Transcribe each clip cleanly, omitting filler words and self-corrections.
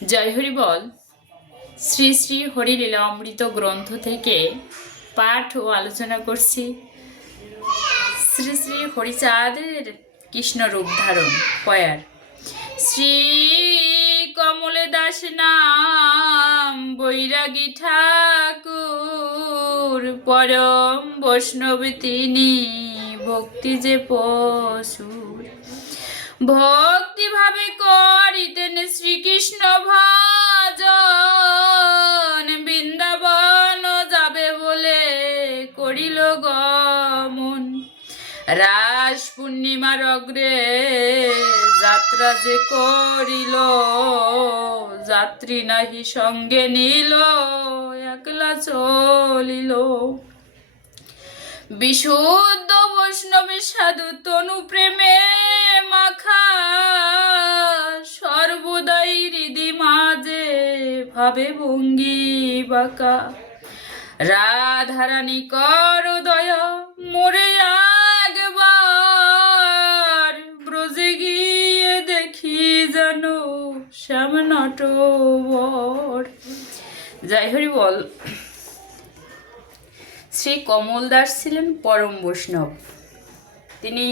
জয় হরি বল। শ্রী শ্রী হরিলীলা অমৃত গ্রন্থ থেকে পাঠ ও আলোচনা করছি। শ্রী শ্রী হরিচাঁদের কৃষ্ণ রূপ ধারণ পয়ার। শ্রী কমলে দাস নাম বৈরাগী ঠাকুর, পরম বৈষ্ণব তিনি, ভক্তি যে পশুর। ভক্তি ভাবে করিতেন শ্রীকৃষ্ণ ভজন, বৃন্দাবন যাবে বলে করিল গমন। রাস পূর্ণিমার অগ্রে যাত্রা যে করিল, যাত্রী নাহি সঙ্গে নিল, একলা চলিল। বিশুদ্ধ বৈষ্ণবী সাধু তনু প্রেমে মাখা, সর্বদাই হৃদি মাঝে ভাবে ভঙ্গি বাঁকা। রাধারানী কর দয়া মোরে একবার, ব্রজে গিয়ে দেখি যেন শ্যাম নটবর। জয় হরি বল। শ্রী কমল দাস ছিলেন পরম বৈষ্ণব। তিনি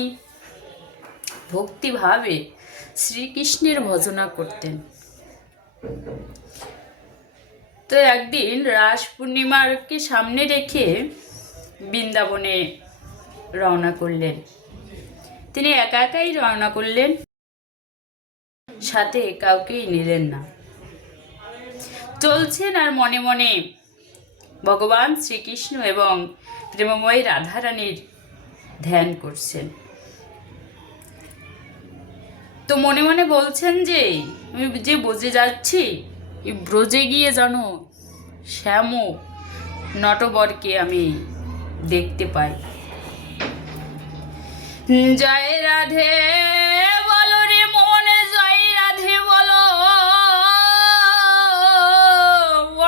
ভক্তিভাবে শ্রীকৃষ্ণের ভজনা করতেন। তো একদিন রাস পূর্ণিমাকে সামনে রেখে বৃন্দাবনে রওনা করলেন। তিনি একা একাই রওনা করলেন, সাথে কাউকেই নিলেন না। চলছেন আর মনে মনে ভগবান শ্রীকৃষ্ণ এবং প্রেমময়ী রাধারানীর ধ্যান করছেন। তো মনে মনে বলছেন যে আমি যে ব্রজে যাচ্ছি, এই ব্রজে গিয়ে জানো শ্যাম নটবরকে আমি দেখতে পাই। জয় রাধে বলো রে মনে, জয় রাধে বলো,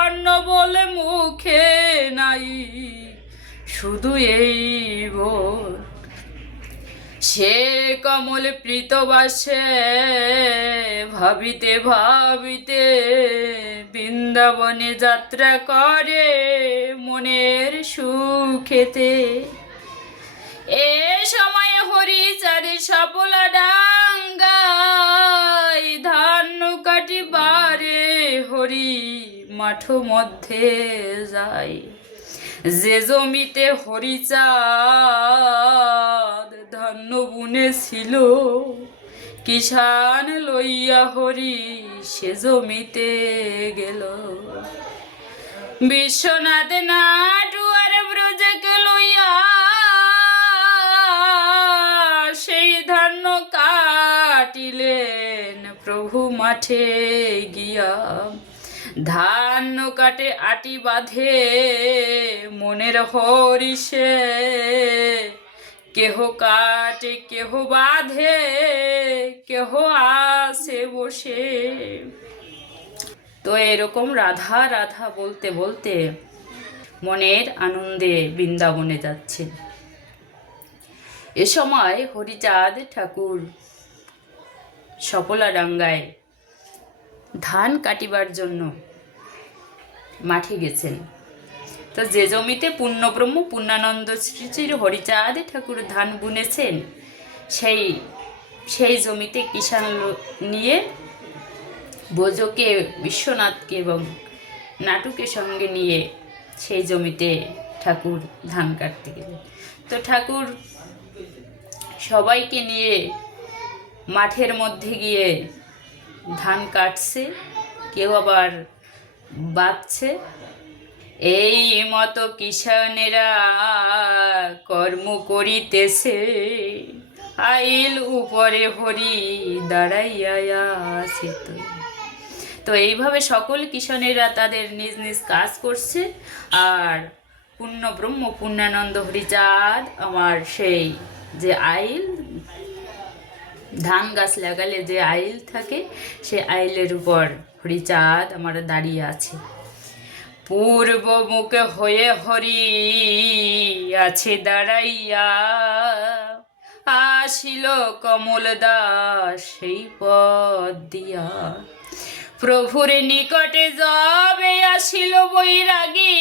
অন্য বলে মুখে নাই, শুধু এই বল। সে কমল প্রীতবাসে ভাবিতে ভাবিতে, বৃন্দাবনে যাত্রা করে মনের সুখেতে। এ সময় হরিচাঁদের সপলা ডাঙ্গায়, ধান্য কাটিবারে হরি মাঠ মধ্যে যায়। যে জমিতে হরিচাঁদ ধান্য বুনেছিল, কিষান লইয়া হরি সে জমিতে গেল। বিশ্বনাথ নাটুয়ার ব্রজকে লইয়া, সেই ধান্য কাটিলেন প্রভু মাঠে গিয়া। ধান্য কাটে আটি বাঁধে মনের হরিষে, কেহ কাটে কেহ বাঁধে, কেহ আসে বসে। তো এরকম রাধা রাধা বলতে বলতে মনের আনন্দে বৃন্দাবনে যাচ্ছেন। এ সময় হরিচাঁদ ঠাকুর সপলা ডাঙ্গায় ধান কাটিবার জন্য মাঠে গেছেন। তো যে জমিতে পূর্ণব্রহ্ম পূর্ণানন্দ শ্রী শ্রী হরিচাঁদ ঠাকুর ধান বুনেছেন, সেই জমিতে কিষান নিয়ে ব্রজকে, বিশ্বনাথকে এবং নাটুকে সঙ্গে নিয়ে সেই জমিতে ঠাকুর ধান কাটতে গেলেন। তো ঠাকুর সবাইকে নিয়ে মাঠের মধ্যে গিয়ে ধান কাটছে, কেউ আবার বাঁধছে। এই মতো কিষানেরা কর্ম করিতেছে, আইল উপরে হরি দাঁড়াইয়া আসিত। তো এইভাবে সকল কিষানেরা তাদের নিজ নিজ কাজ করছে, আর পূর্ণ ব্রহ্ম পূর্ণানন্দ হরিচাঁদ আমার সেই যে আইল, ধান গাছ লাগালে যে আইল থাকে, সে আইলের উপর হরিচাঁদ আমার দাঁড়িয়ে আছে। পূর্ব মুখে হয়ে হরি আছে দাঁড়াইয়া, আসিল কমল দাস সেই পথ দিয়া। প্রভুর নিকটে যাবে আসিল বৈরাগী,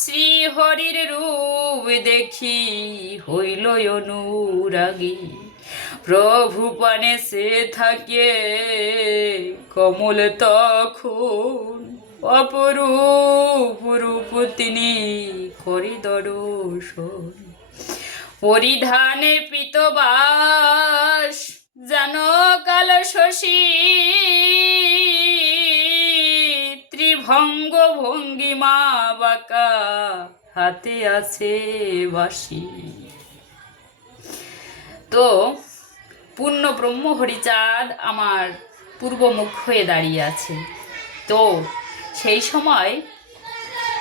শ্রী হরির রূপ দেখি হইল অনুরাগী। প্রভু পানে সে থাকে কমল তখন, অপরূপ রূপ তিনি করি দর্শন। পরিধানে পীতবাস যেন কাল শশী, ত্রিভঙ্গ ভঙ্গিমা বাঁকা হাতে আছে বাঁশি। তো পূর্ণ ব্রহ্ম হরিচাঁদ আমার পূর্বমুখ হয়ে দাঁড়িয়ে আছে। তো সেই সময়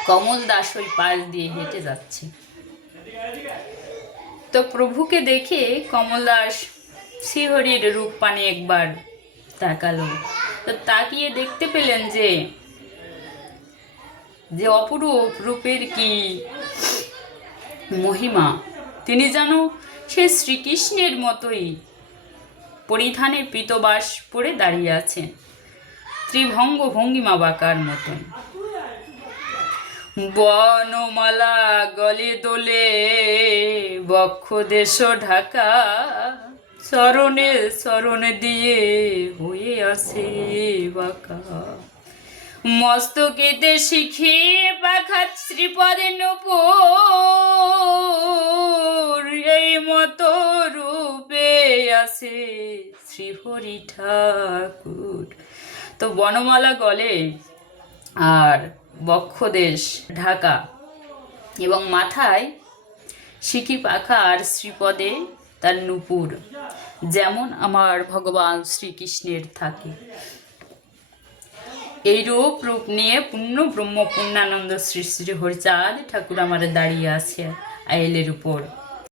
কমল দাস ওই পাশ দিয়ে হেঁটে যাচ্ছে। তো প্রভুকে দেখে কমল দাস শ্রীহরির রূপ পানে একবার তাকালো। তো তাকিয়ে দেখতে পেলেন যে অপরূপ রূপের কি মহিমা। তিনি যেন সে শ্রীকৃষ্ণের মতোই পরিধানে পীতবাস পরে দাঁড়িয়ে আছেন, ত্রিভঙ্গ ভঙ্গিমা বাঁকার মতন। বনমালা গলে দোলে বক্ষ দেশ ঢাকা, চরণে চরণ দিয়ে হয়ে আসে বাঁকা। মস্তকেতে শিখি পাখাত শ্রীপদে নূপুর, এই মতো রূপে আসে শ্রীহরি ঠাকুর। তো বনমালা গলে আর বক্ষদেশ ঢাকা এবং মাথায় সিকি পাখা আর শ্রীপদে তার নূপুর, যেমন আমার ভগবান শ্রীকৃষ্ণের থাকে। এই রূপ নিয়ে পূর্ণ ব্রহ্ম পূর্ণানন্দ শ্রী শ্রী হরিচাঁদ ঠাকুর আমার দাঁড়িয়ে আছে আইলের উপর।